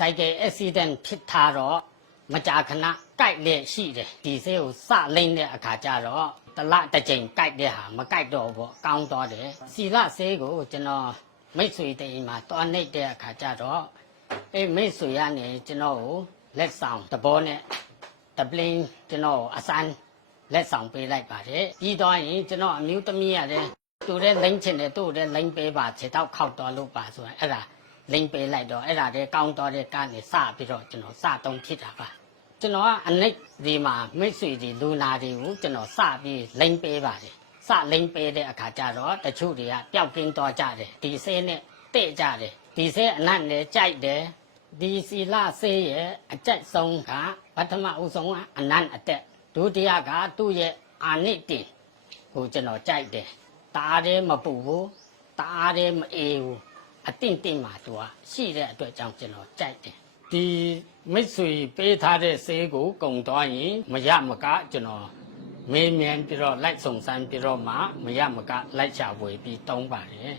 စိုက်ကယ်အက်ဆီဒန့်ဖြစ်ထားတော့မကြာခဏကြိုက်လက်ရှိတယ်ဒီဆေးကိုစလိမ့်တဲ့အခါကျတော့တစ်လတစ်ကြိမ်ကြိုက်တဲ့ဟာမကြိုက်တော့ဘူးကောင်းတော့တယ်စီလဆေးကိုကျွန်တော်မိတ်ဆွေတအိမ်မှာတွားနှိပ်တဲ့အခါကျတော့အေးမိတ်ဆွေကနေကျွန်တော်ကိုလက်ဆောင်တဘောနဲ့တပလင်းကျွန်တော်ကိုအစမ်းလက်ဆောင်ပေးလိုက်ပါတယ်ပြီးတော့ရင်ကျွန်တော်အမျိုးသမီးရတယ်သူလည်းလိမ့်ချင်တယ်သူ့လည်းလိမ့်ပေးပါခြေတော့ခောက်တော်လို့ပါဆိုရင်အဲ့ဒါ လိမ့်ပေးလိုက်တော့အဲ့ဒါလည်းကောင်းတော်တဲ့ကနေစပြီးတော့ကျွန်တော်စတုံးဖြစ်တာပါ ကျွန်တော်ကအနိတ်ဒီမှာမိတ်ဆွေဒီလူနာတွေကိုကျွန်တော်စပြီးလိမ့်ပေးပါတယ်စလိမ့်ပေးတဲ့အခါကျတော့တချို့တွေကပျောက်ကင်းသွားကြတယ်ဒီဆေးနဲ့တဲ့ကြတယ်ဒီဆေးအနတ်နဲ့ကြိုက်တယ်ဒီစီလာဆေးရဲ့အကျက်ဆုံးကပထမဦးဆုံးကအနတ်အတက်ဒုတိယကသူ့ရဲ့အာနိတင်ကိုကျွန်တော်ကြိုက်တယ်ตาတယ်မပူဘူးตาတယ်မအေးဘူး အတင့်တင့်မှာသူကရှိတဲ့အတွက်ကြောင့်ကျွန်တော်ကြိုက်တယ်ဒီမိတ်ဆွေပေးထားတဲ့ဆေးကိုကုံသွားရင်မရမကကျွန်တော်မေးမြန်းပြီးတော့လိုက်စုံစမ်းပြီးတော့မှမရမကလိုက်ချဝေပြီးတုံးပါတယ်